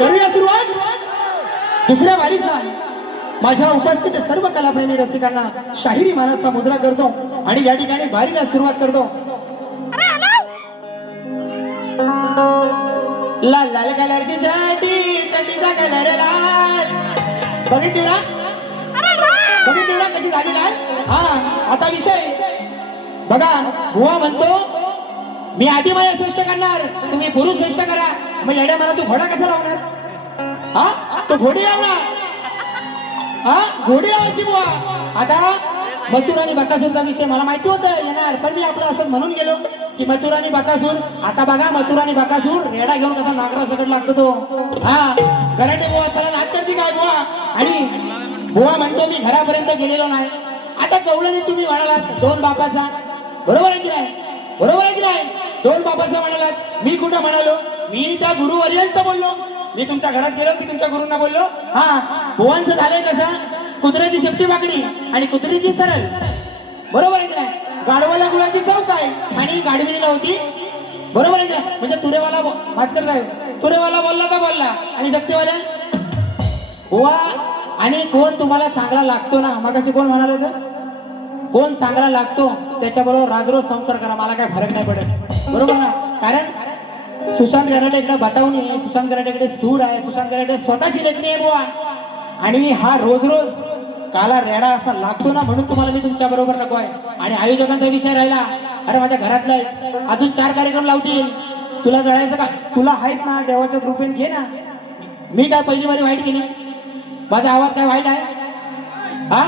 करूया सुरुवात दुसऱ्या वारीचा. माझ्या उपस्थित सर्व कलाप्रेमी रसिकांना शाहिरी मानाचा मुजरा करतो आणि या ठिकाणी वारीला सुरुवात करतो. लाल लाल कलरची चड्डी, चड्डीचा कलर लाल. बघितली ना, बघितली ना कशी झाली लाल. हा आता विषय बघा. बुवा म्हणतो मी आधी माझ्या श्रेष्ठ करणार, तुम्ही पुरुष श्रेष्ठ करा. मग येड्या मला तू घोडा कसा लावणार? हा तो घोडी लावणार. हा घोडी लावायची बुवा. आता मथुर आणि बकासूरचा विषय मला माहिती होतं येणार, पण मी आपलं असं म्हणून गेलो की मथुर आणि बकासूर. आता बघा मथुर आणि बकासूर रेडा घेऊन कसा नागरा सकट लागतो तो. हा कराटे बुवा चला नाच करते काय बुवा. आणि बुवा म्हणतो मी घरापर्यंत गेलेलो नाही. आता कवळणी तुम्ही म्हणालात दोन बापाचा, बरोबर आहे की नाही? बरोबर आहे की नाही? दोन बापाचा म्हणालात. मी कुठं म्हणालो? मी त्या गुरुवर्यांचं बोललो. मी तुमच्या घरात गेलो, मी तुमच्या गुरूंना बोललो. हा बुवांचं झालंय कसं, कुत्र्याची शेपटी वाकडी आणि कुत्रीची सरळ, बरोबर आहे की नाही? गाढवाला गुळाची चव काय आणि गाढविणीला होती, बरोबर आहे की नाही? म्हणजे तुरेवाला भास्कर साहेब तुरेवाला बोलला तर बोलला आणि शक्तीवाल्या बुवा. आणि कोण तुम्हाला चांगला लागतो ना, मगाशी कोण म्हणाले तर कोण चांगला लागतो त्याच्याबरोबर राजरोज संसार करा, मला काय फरक नाही पडत, बरोबर ना? कारण सुशांत गराटेकडे बतावणी आहे, सुशांत गराटेकडे सूर आहे, सुशांत गराटे स्वतःची लेखणी आहे बुवा. आणि हा रोज रोज काला रेडा असा लागतो ना, म्हणून तुम्हाला मी तुमच्या बरोबर नको आहे. आणि आयोजकांचा विषय राहिला, अरे माझ्या घरातलं अजून 4 कार्यक्रम लावतील, तुला जळायचं का? तुला आहेत ना देवाच्या कृपेने घे ना. मी काय पहिली वारी वाईट केली? माझा आवाज काय वाईट आहे? हा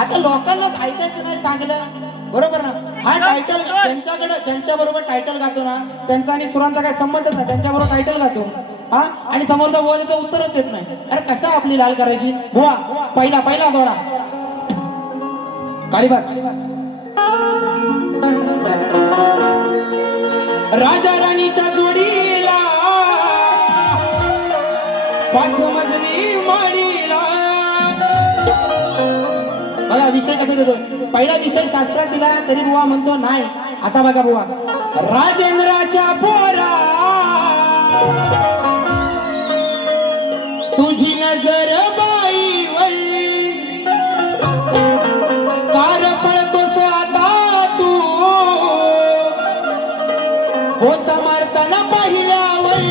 आता लोकांनाच ऐकायचं नाही चांगलं, बरोबर ना? हा टायटल त्यांच्याकडे ज्यांच्या बरोबर टायटल गातो ना, त्यांचा आणि सुरांचा काही संबंधच नाही, त्यांच्या बरोबर टायटल गातो. हा आणि समोरचा बुवा त्याचं उत्तरच देत नाही. अरे कशा आपली लाल करायची बुवा? पहिला पहिला दोडा काळीबाज. राजा राणीच्या जोडीला 5 मजली माडीला. बघा विषय कसा देतो. पहिला विषय शास्त्रात दिला तरी बुवा म्हणतो नाही. आता बघा बुवा, राजेंद्राच्या पोरा तुझी नजर बाईवर कार पळतोस आता तू, पोचा मारताना पाहिल्यावर.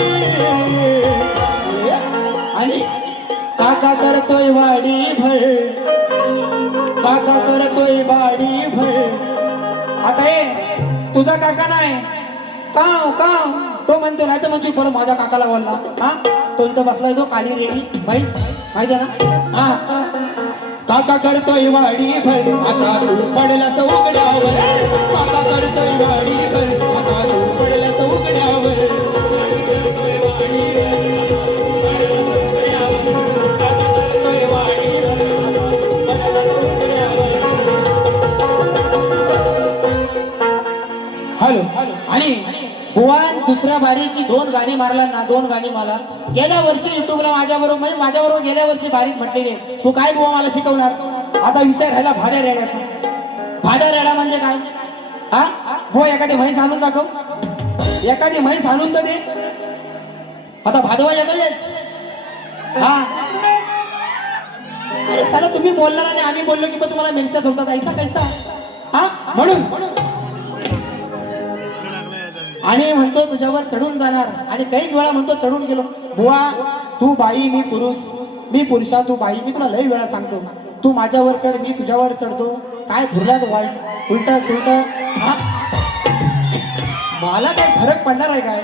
आणि काका करतोय वाडी भर, काका करतोय वाडी भर. आता हे तुझा काका नाही काव काव तो म्हणतो, नाही तर म्हणजे बरं माझ्या काकाला बोलला. हा तो इथं बसलाय तो काली रेडी म्हैस, माहिती आहे ना? हा काका करतोय वाडी भर, आता तू पडलास उघड्यावर. काका करतोय वाडी भर, आता तू पडलास उघड्यावर. हॅलो. आणि बुवान दुसऱ्या बारीची 2 गाणी मारला ना, 2 गाणी मला गेल्या वर्षी युट्यूबला माझ्याबरोबर म्हणजे माझ्याबरोबर गेल्या वर्षी बारीत म्हटलेली. तू काय बुवा मला शिकवणार? आता विषय राहिला भाद्या रेड्याचा. भाद्या रेडा म्हणजे काय? हा हो एखादी म्हैस आणून दाखव, एखादी म्हैस आणून तर दे. आता भादवा येतोच. हा अरे साला तुम्ही बोलणार आणि आम्ही बोललो की पण तुम्हाला मिरच्या झोपतात ऐसा कैसा? हा म्हणून आणि म्हणतो तुझ्यावर चढून जाणार. आणि काही वेळा म्हणतो चढून गेलो. बुवा तू बाई मी पुरुष, मी पुरुषा तू बाई. मी तुला लई वेळा सांगतो, तू माझ्यावर चढ मी तुझ्यावर चढतो. काय धुरल्यात वाईट उलट सुलट. हा मला काय फरक पडणार आहे काय?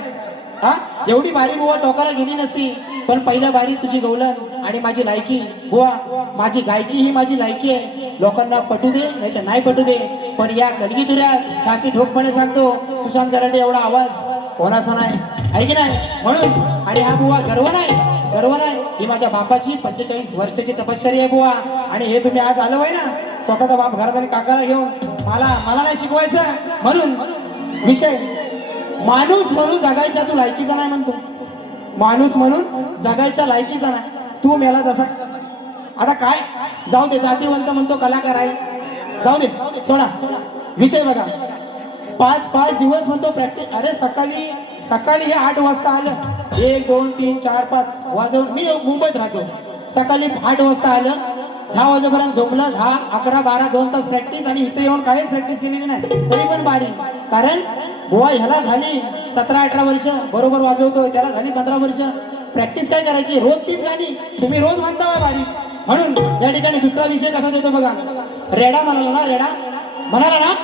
हा एवढी बारी बुवा टोकाला गेली नसती, पण पहिल्या बारी तुझी गवलन आणि माझी लायकी. बुवा माझी गायकी ही माझी लायकी आहे. लोकांना पटू दे नाही तर नाही पटू दे, पण या कलगी तुऱ्यात छाती ठोकपणे सांगतो सुशांत गराटे एवढा आवाज कोणाचा नाही, आहे की नाही? म्हणून आणि हा बुवा गर्व नाही, गर्व नाही. ही माझ्या बापाची 45 वर्षाची तपश्चर्या आहे बुवा. आणि हे तुम्ही आज आलं पाहिजे ना, स्वतःचा बाप घरात आणि काकाला घेऊन मला नाही शिकवायचं. म्हणून विषय माणूस म्हणून जगायच्या तू लायकीचा नाही म्हणतो. माणूस म्हणून जगायच्या लायकीचा नाही. तू मेला जसा आता काय जाऊ दे, जातीवंत म्हणतो कलाकार आहे, जाऊ दे सोडा विषय. बघा 5 दिवस म्हणतो प्रॅक्टिस. अरे सकाळी हे 8 वाजता आलं, 1 2 3 4 5 वाजवून मी मुंबईत राहतो. सकाळी 8 वाजता आलं, 10 वाजेपर्यंत झोपलं, 10 11 12 2 तास प्रॅक्टिस आणि इथे येऊन काहीच प्रॅक्टिस केलेली नाही तरी पण बारी. कारण बुवा ह्याला झाली 17-18 वर्ष बरोबर वाजवतोय, त्याला झाली 15 वर्ष. प्रॅक्टिस काय करायची, रोज तीच गाणी तुम्ही रोज म्हणता बारी. म्हणून या ठिकाणी दुसरा विषय कसा देतो बघा. रेडा म्हणाला ना, रेडा म्हणाला ना,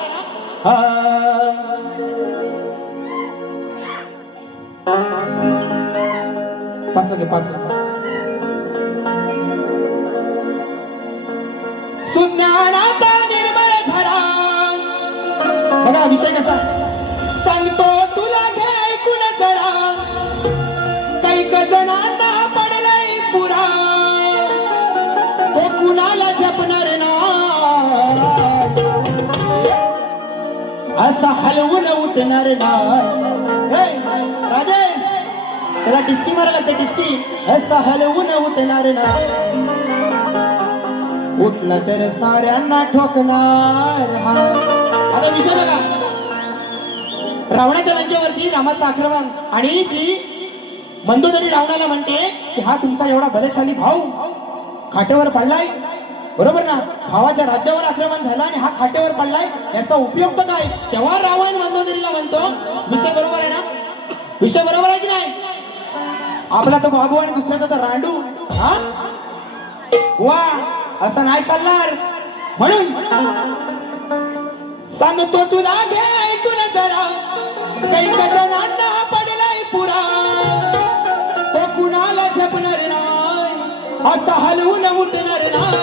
पाच लगे 5 सुज्ञानाचा निर्मळ झरा. बघा विषय कसा सांगतो तुला, घे ऐकून जरा. कैक जणांना पडलाय पुरा, तो कुणाला जपणार ना, असा हलवून उठणार ना. राजेश त्याला टिचकी मारायला लागते, टिचकी. असा हलवून उठणार ना, उठला तर साऱ्यांना ठोकणार. हा आता विषय बघा. रावणाच्या लंकेवरती रामाचं आक्रमण आणि ती मंदोदरी रावणाला म्हणते की हा तुमचा एवढा बलशाली भाऊ खाटेवर पडलाय, बरोबर ना. भावाच्या राज्यावर आक्रमण झालं आणि हा खाटेवर पडलाय, याचा उपयोग तर काय. तेव्हा रावण मंदोदरीला म्हणतो विषय बरोबर आहे ना, विषय बरोबर आहे की नाही. आपला तो बाबू आणि दुसऱ्याचा तर रांडू. हा वा असं नाही चालणार. म्हणून सांगतो तुला, घे ऐकून जरा. कैक जणांना पडलाय पुरा, तो कुणाला झेपणार नाही, असा हलवून उठणार नाही,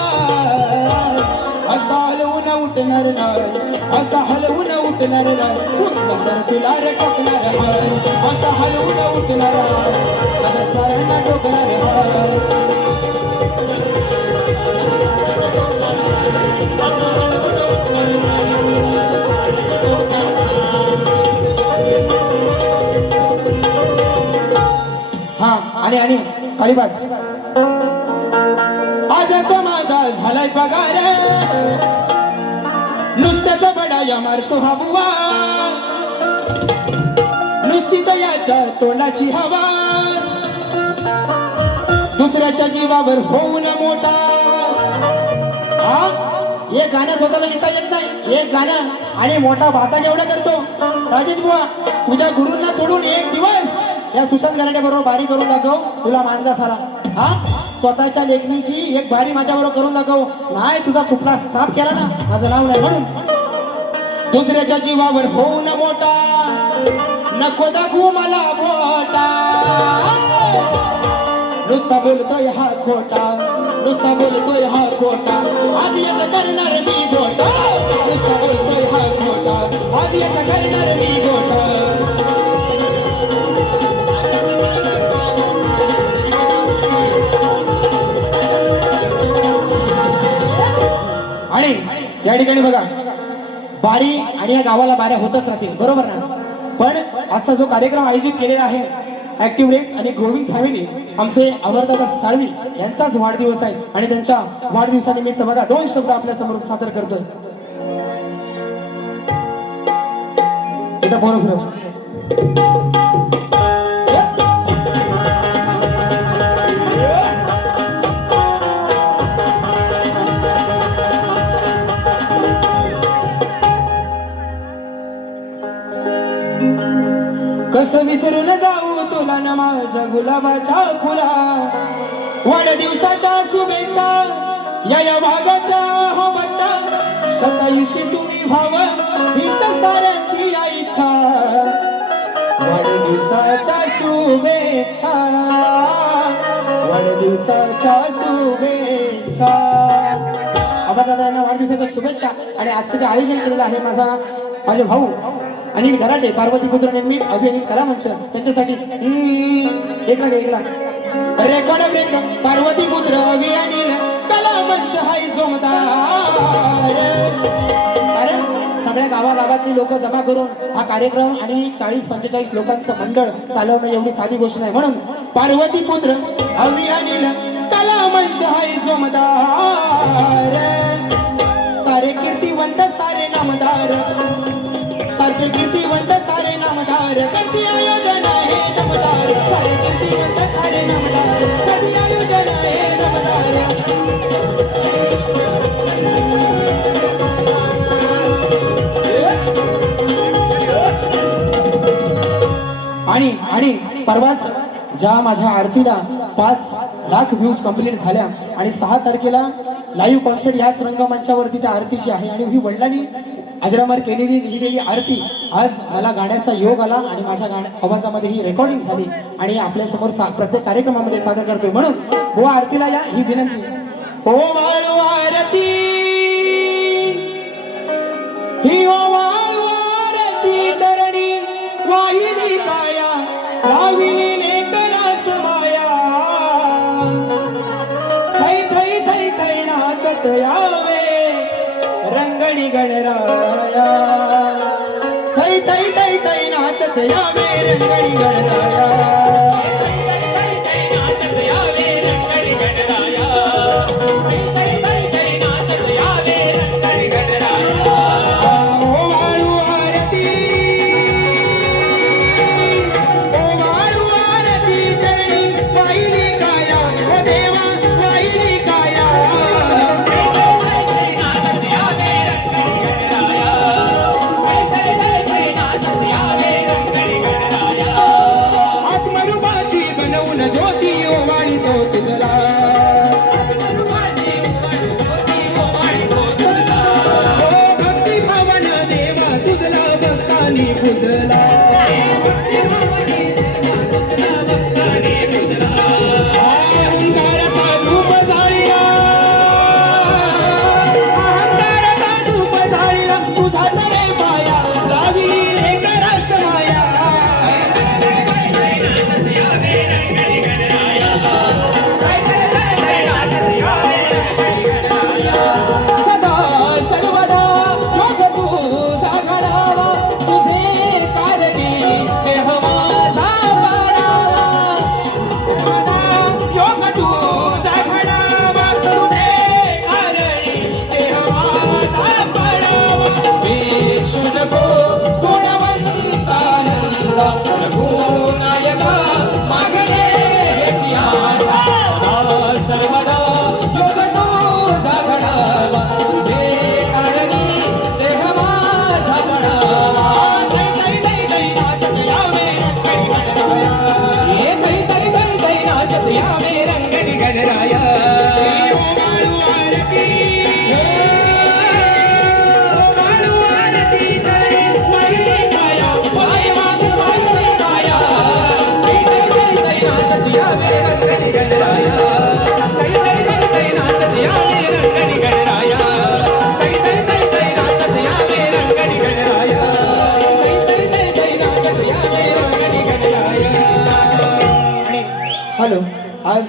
असा हलवून उठणार नाही, असा हलवून उठणार नाही. उठलं तर तुला रे टोकणार आहे, असा हलवून उठणार आहे, साऱ्यांना टोकणार आहे. हा आणि काळीबास आजचा माझा झालाय पगार, नुसत्याचा बडाया मारतो हा बुवा, नुसतीच याच्या तोंडाची हवा, दुसऱ्याच्या जीवावर होऊन मोठा. हा एक गाणं स्वतःला लिहिता येत नाही, एक गाणं आणि मोठा भाता केवढा करतो. राजेश बुवा तुझ्या गुरूंना सोडून एक दिवस या सुशांत गराडे बरोबर बारी करून दाखव, तुला मानजा सारा. हा स्वतःच्या लेखणीची एक बारी माझ्या बरोबर करून दाखव. नाही तुझा चुपला साफ केला ना, माझं नाव नाही. म्हणून दुसऱ्याच्या जीवावर होऊन मोठा, नको दाखवू मला बोटा. नुसता बोलतोय हा खोटा, नुसता बोलतोय हा खोटा, आज याचं करणार मी गोटा. नुसता बोलतोय हा खोटा, आज याचं करणार मी गोटा. आणि या ठिकाणी बघा बारी आणि या गावाला बाऱ्या होतच राहतील, बरोबर ना. पण आजचा जो कार्यक्रम आयोजित केलेला आहे ऍक्टिव्ह रेक्स आणि ग्रोविंग फॅमिली, आमचे अमरदादा साळवी यांचाच वाढदिवस आहे आणि त्यांच्या वाढदिवसानिमित्त बघा 2 शब्द आपल्या समोर सादर करतोय. एकदा बरोबर कसं विसरून जाऊ तुला न माझ्या गुलाबाच्या फुला, वाढदिवसाच्या शुभेच्छा या भागाच्या हो बच्चा, 27 तुम्ही भाव हीच साऱ्यांची इच्छा, वाढदिवसाच्या शुभेच्छा, वाढदिवसाच्या शुभेच्छा. दादांना वाढदिवसाच्या शुभेच्छा. आणि आजचं जे आयोजन केलेलं आहे माझे भाऊ अनिल घराटे, पार्वती पुत्र निर्मित अभिनीत कला मंच, त्यांच्यासाठी एक लाख रेकॉर्ड ब्रेक. पार्वती पुत्र अभिनील कला मंच हाय जोमदार. कारण सगळ्या गावागावातली लोक जमा करून हा कार्यक्रम आणि 40-45 लोकांचं मंडळ चालवणं एवढी साधी गोष्ट नाही. म्हणून पार्वती पुत्र अभिनील कला मंच हाय जोमदार. सारे कीर्तिवंत सारे नामदार, सारे कीर्तिवंत सारे नामदार, करती आयोजन आहे नामदार. सारे कीर्ती आणि आणि परवाच ज्या माझ्या आरतीला 5 लाख व्ह्यूज कंप्लीट झाल्या आणि 6 तारखेला लाईव्ह कॉन्सर्ट याच रंगमंचावरती त्या आरतीची आहे आणि ही वडिलांनी अजरामर केलेली लिहिलेली आरती आज मला गाण्याचा योग आला आणि माझ्या आवाजामध्ये ही रेकॉर्डिंग झाली आणि आपल्या समोर प्रत्येक कार्यक्रमामध्ये सादर करतोय. म्हणून बुवा आरतीला या ही विनंती. ओ वाळू आरती ही ओ वाळू आरती चरणी वाहिली काया लाविली लेकरास माया थै थै थै थै नाचत यावे रंगणी गणराया थै थै थै थै नाचत यावे रंगणी गणराया नाचत यावे रंगणी गणराया थै थै थै थै नाचत यावे रंगणी गणराया. ओ वाळू आरती ओ वाळू आरती चरणी वाहिली काया ओ देवा वाहिली काया आत्मरूपाची बनवून ज्योती ओवाळी तो तुझला ओ भक्ती भावन देवा तुझला भक्तानी पुजला अहंकाराचा धूप जाळीला अहंकाराचा धूप जाळीला तुझाच रे माया लाविली लेकरास माया सदा सर्वदा योग तुझा घडावा तुझे कारणी देह माझा पाडावा सदा योग तुझा घडावा तुझे कारणी देह माझा पाडावा विष्णु गो गुणवंता नंदा रघुनायका मागणे हेची आता सदा सर्वदा योग तुझा घडावा तुझे कारणी देह माझा पडावा थै थै थै थै नाचत यावे रंगणी गणराया हे थै थै थै थै नाचत यावे रंगणी गणराया. ओ वाळू आरती ओ वाळू आरती चरणी वाहिली काया वाय वाय वाहिली काया थै थै थै थै नाचत यावे रंगणी गणराया थै थै थै थै नाचत यावे रंगणी गणराया थै थै थै थै नाचत यावे रंगणी गणराया थै थै थै थै नाचत यावे रंगणी गणराया. आणि हॅलो आज